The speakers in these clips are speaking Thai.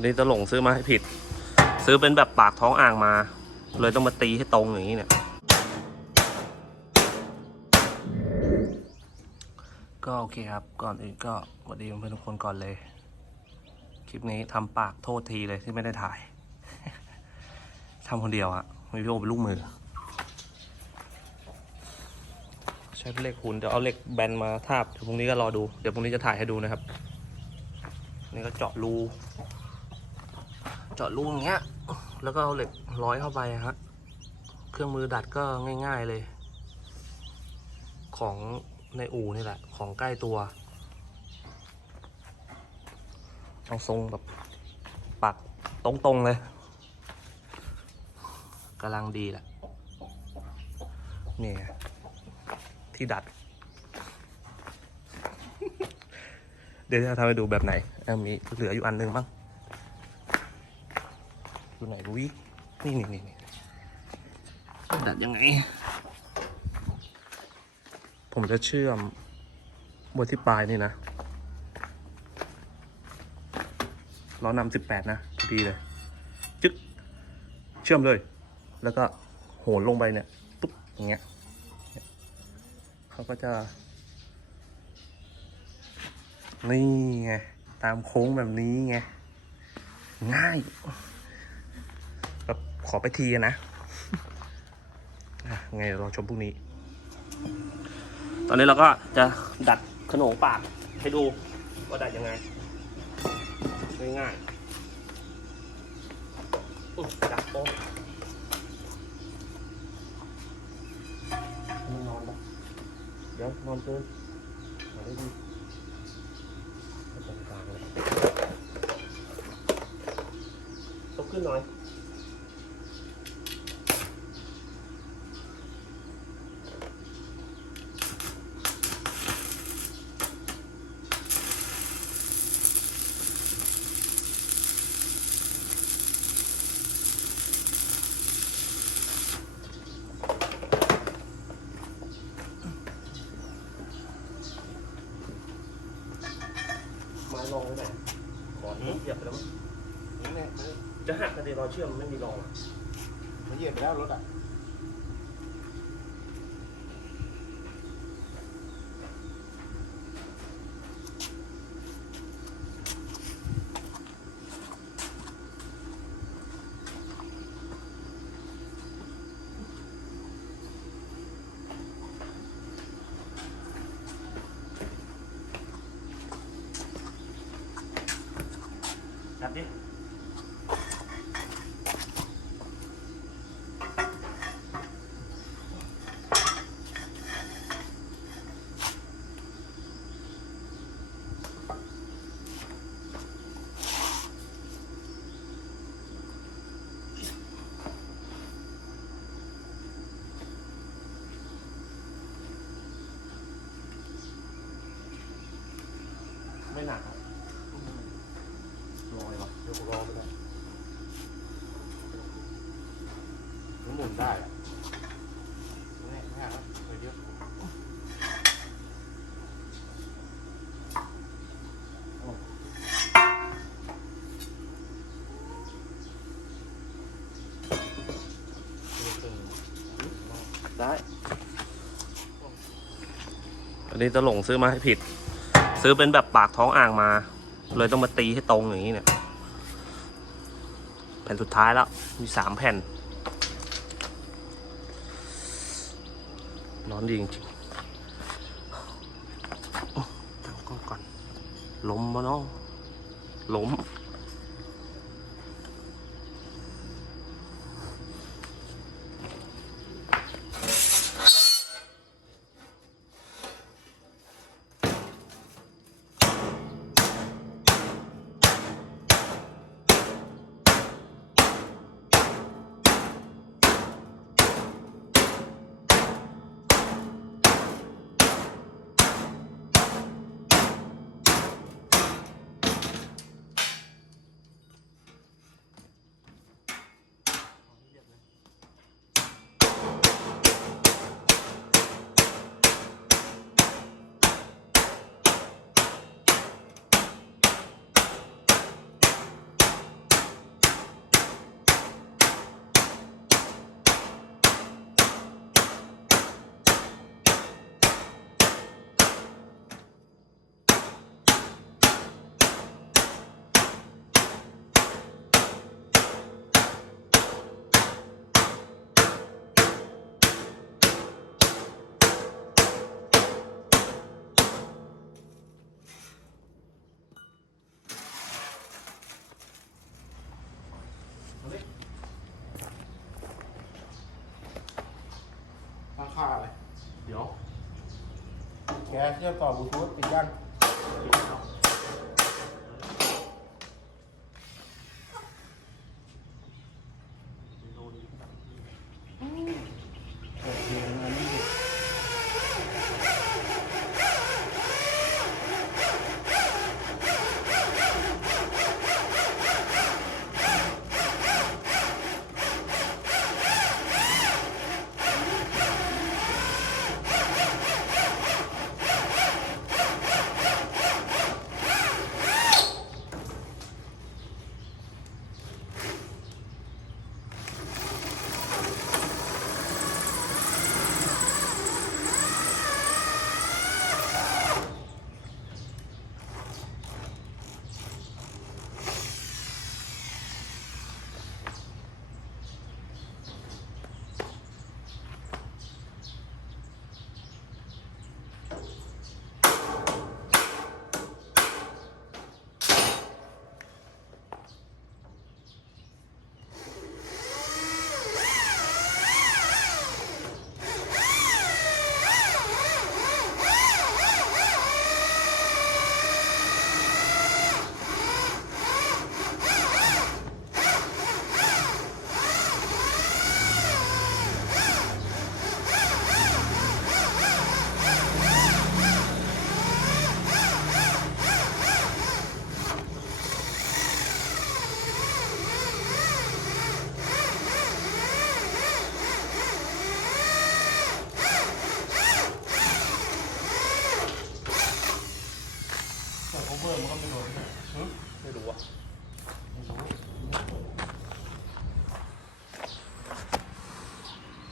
อันนี้ตะหลงซื้อมาให้ผิด ซื้อเป็นแบบปากท้องอ่างมา เลยต้องมาตีให้ตรงอย่างนี้เนี่ย ก็โอเคครับ ก่อนอื่นก็สวัสดีเพื่อนๆทุกคนก่อนเลย คลิปนี้ทำปากโทษทีเลยที่ไม่ได้ถ่าย ทำคนเดียวอะไม่พี่โอเป็นลูกมือ ใช้เหล็กหุ่นเดี๋ยวเอาเหล็กแบนมาทาบเดี๋ยวพรุ่งนี้ก็รอดู เดี๋ยวพรุ่งนี้จะถ่ายให้ดูนะครับนี่ก็เจาะรู จาะรูอย่างเงี้ย แล้วก็เอาเหล็กร้อยเข้าไปฮะ เครื่องมือดัดก็ง่ายๆเลย ของในอู่นี่แหละ ของใกล้ตัว เอาทรงแบบปักตรงๆเลยกำลังดีแหละนี่ที่ดัด เดี๋ยวจะทำให้ดูแบบไหนมีเหลืออยู่อันหนึงบ้าง ดูไหนวินี่นี่นี่นี่ดัดยังไง ผมจะเชื่อมบนที่ปลายนี่นะล้อนำสิบแปดนะดีเลย จึ๊กเชื่อมเลย แล้วก็โหนลงไปเนี่ยตุ๊บอย่างเงี้ยเขาก็จะนี่ไง ตามโค้งแบบนี้ไง ง่าย ขอไปทีนะไงเรอชมพรุ่งนี้ ตอนนี้เราก็จะดัดขนมปากให้ดูว่าดัดยังไง ง่ายๆอุ๊ยดัดโป๊ะนอนเดี๋ยวนอนเกินหาได้ดีตรงกลางเลยตกขึ้นหน่อย รองไว้ไหนขอนเหยียบไปแล้วมั้งนี่แน่จะหักกันดีรอยเชื่อมไม่มีรองอะมันเหยียบไปแล้วรถอะ ดับดิไม่หนักอะลอยวะ เดี๋ยวผมรอไปเลย มันหมุนได้อะแน่แน่ครับไปเยอะได้อันนี้ตะหลงซื้อมาให้ผิด ซื้อเป็นแบบปากท้องอ่างมา เลยต้องมาตีให้ตรงอย่างนี้เนี่ย แผ่นสุดท้ายแล้ว มีสามแผ่น อนดีจริงๆตั้งกล้องก่อน ล้มมาเนาะล้ม แกเชื่อมต่อบลูทูธติดยัง ไม่รู้อะ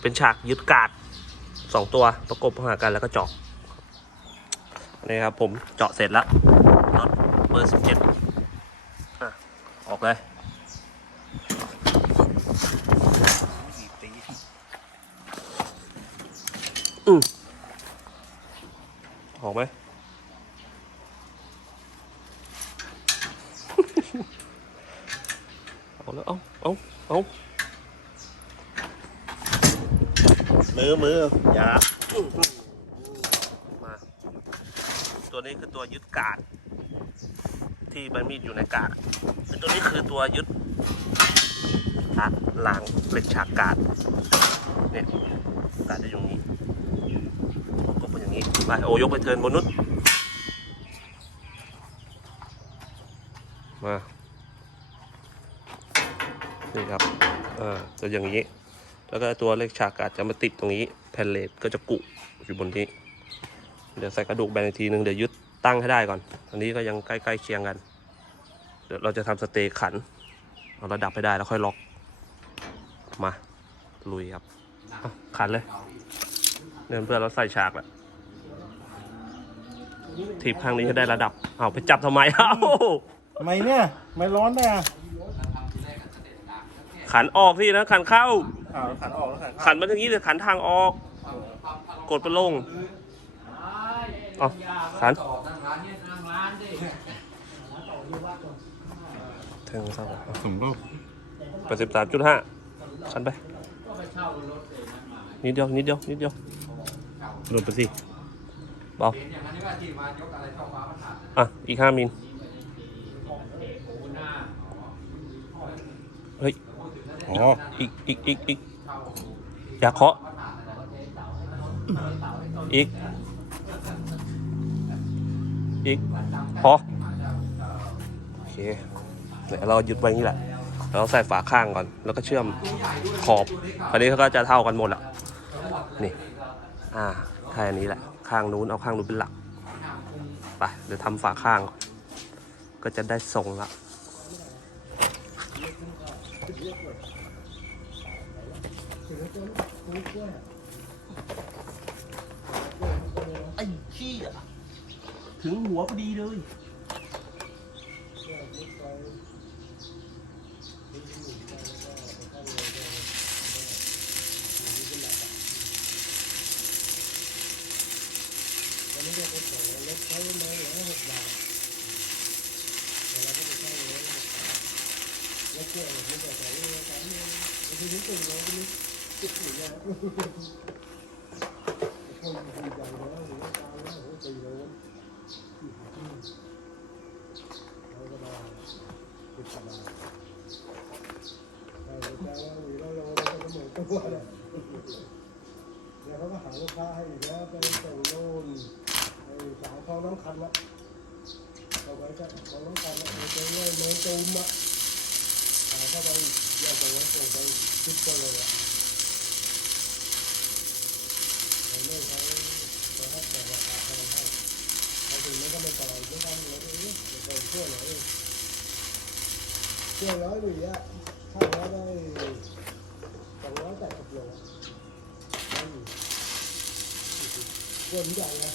เป็นฉากยึดกาดสองตัวประกบหากันแล้วก็เจาะนี่ครับผมเจาะเสร็จแล้วน็อตเบอร์สิบเจ็ดออกเลยอืมออกไหม เอาแล้ว เอาเอาเอา มือมืออย่าอื้อหือมาตัวนี้คือตัวยึดการ์ดที่ใบมีดอยู่ในการ์ดอะตัวนี้คือตัวยึดอะหลังเหล็กฉากการ์ดเนี่ยการ์ดจะอยู่อย่างนี้ก็เป็นอย่างนี้ไปโอยกไปเทิร์นบนนุษมานี่ครับ เออจะอย่างนี้ แล้วก็ตัวเลขฉากอาจจะมาติดตรงนี้แผ่นเลดก็จะกุอยู่บนนี้ เดี๋ยวใส่กระดูกแบนอีกทีนึงเดี๋ยวยึดตั้งให้ได้ก่อนอันนี้ก็ยังใกล้ๆเคียงกัน เดี๋ยวเราจะทำสเตย์ขันเอาระดับให้ได้แล้วค่อยล็อกมาลุยครับขันเลยเดินเพื่อนเราใส่ฉากแล้วทีบข้างนี้ให้ได้ระดับเอาไปจับทำไมเอ้าทำไมเนี่ย ไม่ร้อนเนี่ย ขันออกสินะขันเข้าอ้าวขันออกแล้วขันเข้าขันมาอย่างนี้แต่ขันทางออก กดไปลงเอาขันถึงสองผมก็แปดสิบสามจุดห้าขันไปนิดเดียวนิดเดียวนิดเดียวโดนไปสิเบาอะอีกห้ามิล เฮ้ย อ๋อ อีก อีก อีก อีก อย่าเคาะ อีก อีก พอ โอเคเดี๋ยวเรายึดไว้อย่างนี้แหละ เราใส่ฝาข้างก่อน แล้วก็เชื่อมขอบอันนี้เขาก็จะเท่ากันหมดอะ นี่ อ่าแค่นี้แหละ ข้างนู้นเอาข้างนู้นเป็นหลัก ไป เดี๋ยวทำฝาข้าง ก็จะได้ทรงละ ไอ้ขี้อะ ถึงหัวพอดีเลย เใหญ่แล้วหรือว่าตายแล้วโอ้ตีเลยเราก็ได้ติดสบายแต่แต่แล้วหรือเราเราก็เหมือนตัวเลยเดี๋ยวเขาก็หาลูกค้าให้อีกแล้วไปส่งโน่นไอ้สาวเขาน้องคันละเอาไว้จะเขาน้องคันละเอาไปเลยเมืองตูมอะหาเข้าไปอยากจะไว้ส่งไปคิดกันเลยอะ เราเลิกเขาเราให้แต่ราคาแพงให้เขาถึงไม่ก็ไม่ต่อยไม่ทำเลยนี่จะต่อยช่วยหน่อยช่วยร้อยหรืออะถ้าร้อยได้สองร้อยแปดสิบโลได้อยู่ คนใหญ่นะ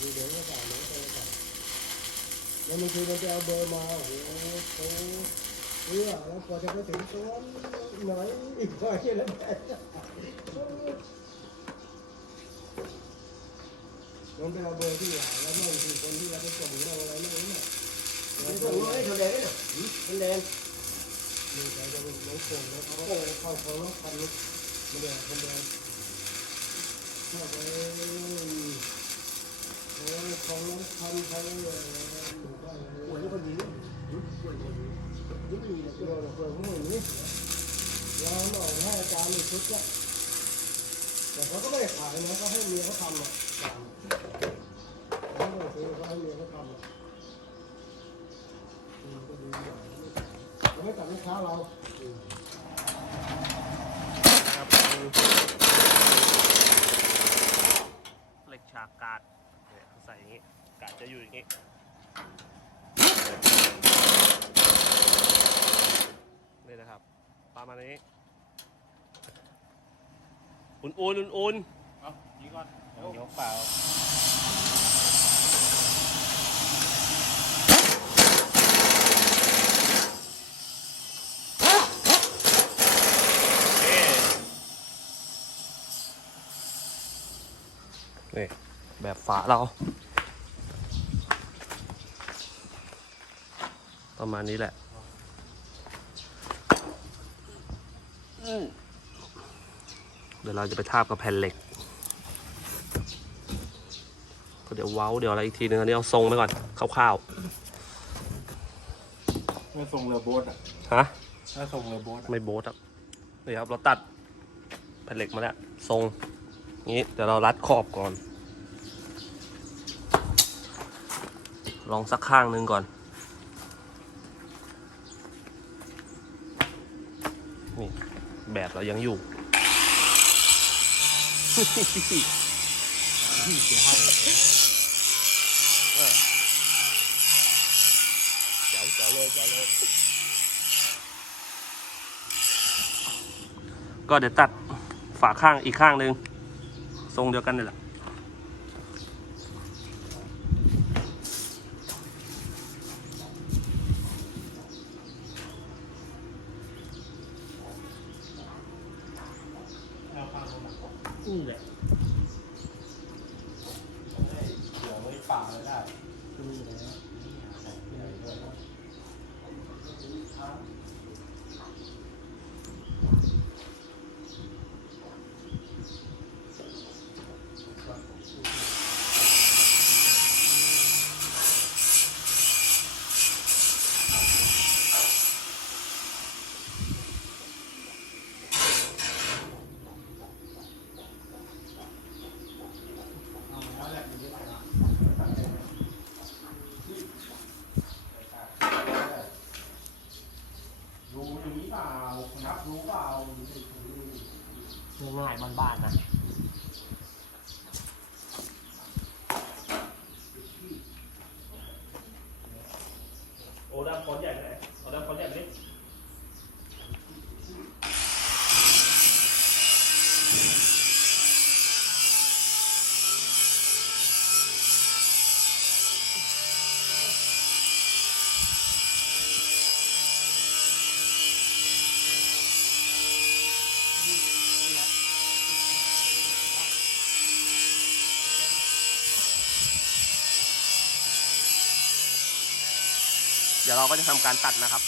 มีเดี๋ยวก็จ่เดี๋ยวก็จ่แล้วบางทีเราจะเอาเบอร์มาโอ้โหโอ้เพื่อแล้วพอจะไปถึงตัวไหน่อยอีกหน่อยแล้วแม่ลงไปเอาเบอร์ที่ไหาแล้วนั่งคือคนที่เราไปส่งเราอะไรไม่รู้เนี่ยไม่ต้องเลยทำแดงเนี่ยทำแดง มีใครจะเป็นน้องโป่งแล้เขาเข้าเขาแล้วพันลุมันเดือดมันเดือดเข้าไปโอ้ยของน้องพันเขาเลยหมู่บ้านเลยปวดทุกคนดีปวดคนดียิ่งดีเลยเดี๋ยวเราเปิดข้างหนี้เราหน่อยให้อาจารย์อีกชุดละแต่เขาก็ไม่ได้ขายนะเขาให้เมียเขาทำอะเขาไม่ได้ซื้อเขาให้เมียเขาทำอะก็ดีอย่า ไม่ตัดลูกค้าเราอืมครับเหล็กฉากกาดเนี่ยใส่อย่างนี้ กาดจะอยู่อย่างนี้นี่นะครับ ประมาณนี้ อุ่นๆอุ่นๆเอายิงก่อนเดี๋ยวเปล่า นี่แบบฝาเรา ประมาณนี้แหละอืมเดี๋ยวเราจะไปทาบกับแผ่นเหล็กก็เดี๋ยวเว้าเดี๋ยวอะไรอีกทีนึงอันนี้เอาทรงไปก่อนคร่าวไม่ส่งเรือโบ๊ทอะๆฮะถ้าส่งเรือโบ๊ทอะไม่โบ๊ทครับนี่ครับเราตัดแผ่นเหล็กมาแล้วทรงนี้เดี๋ยวเรารัดขอบก่อน ลองสักข้างหนึ่งก่อน นี่ แบบเรายังอยู่เสียให้เจ๋วเจ๋วเลยเจ๋วเลย ก็เดี๋ยวตัดฝาข้างอีกข้างหนึ่งทรงเดียวกันนี่แหละ ดี๋ยวเราก็จะทำการตัดนะครับ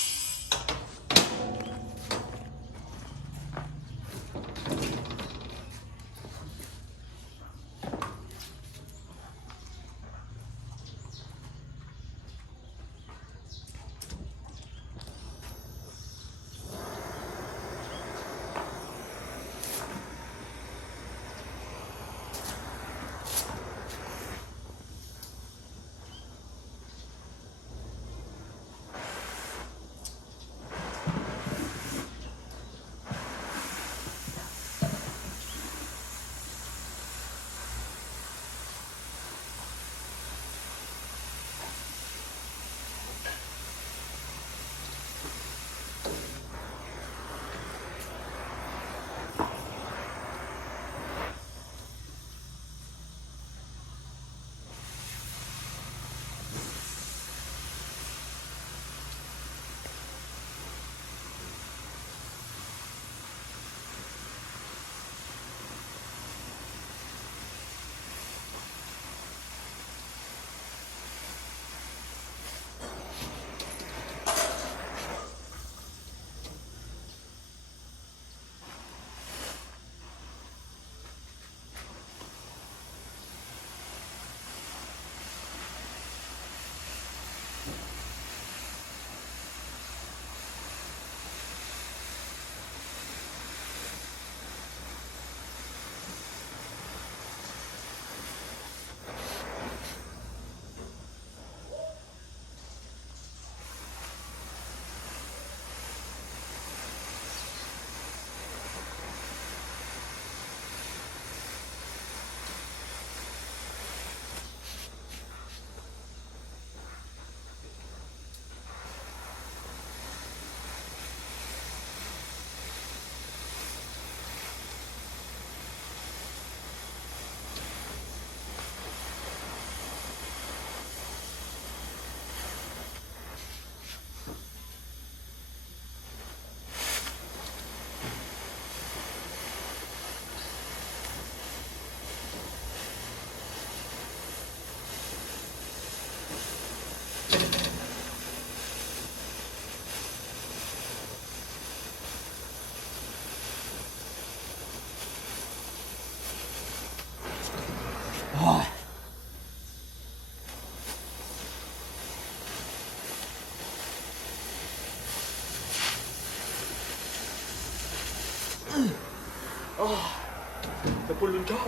แต่คุลุนเจ้า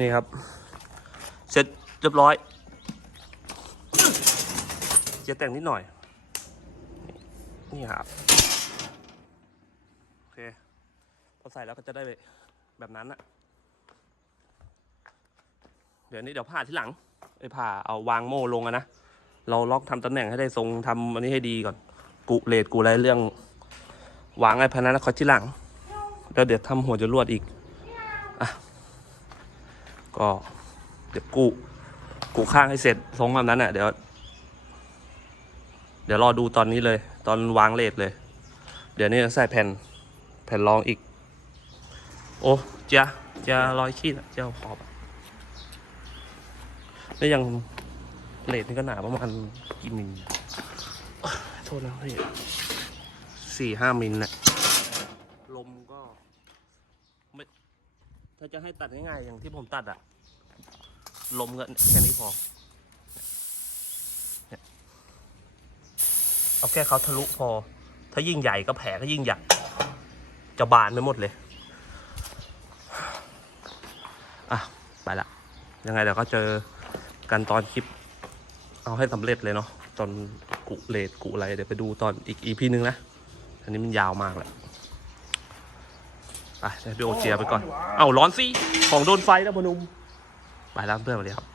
นี่ครับ เสร็จเรียบร้อยจะแต่งนิดหน่อย นี่ครับ โอเค พอใส่แล้วก็จะได้แบบนั้นอะ เดี๋ยวนี้เดี๋ยวผ่าที่หลังไอ้ผ่าเอาวางโม่ลงอะนะ เราล็อกทำตำแหน่งให้ได้ทรงทำอันนี้ให้ดีก่อน กุเลดกูอะไรเรื่อง วางไอ้พนันคอที่หลังแล้วเดี๋ยวทำหัวจะรวดอีกอะก็เดี๋ยวกุกุข้างให้เสร็จทรงแบบนั้นอะเดี๋ยว เดี๋ยวรอดูตอนนี้เลย ตอนวางเลดเลย เดี๋ยวนี้จะใส่แผ่นแผ่นรองอีก โอ้เจ้าเจ้ารอยขีดอะเจ้าขอบ แล้วยังเลดนี่ก็หนาประมาณกี่มิลโทษนะพี่สี่ห้ามิลน่ะลมก็ไม่ถ้าจะให้ตัดง่ายๆอย่างที่ผมตัดอะลมก็แค่นี้พอเนี่ยเอาแค่เขาทะลุพอ ถ้ายิ่งใหญ่ก็แผลก็ยิ่งใหญ่จะบานไปหมดเลย อะ ไปละ ยังไงเดี๋ยวก็เจอ กันตอนคลิป เอาให้สำเร็จเลยเนาะตอนกุเลดกุอะไรเดี๋ยวไปดูตอนอีกอีพีนึงนะ อันนี้มันยาวมากแหละไปเดี๋ยวโอเจียไปก่อน เอ้าร้อนสิ ของโดนไฟแล้วพนุมไปแล้วเพื่อนสวัสดีครับ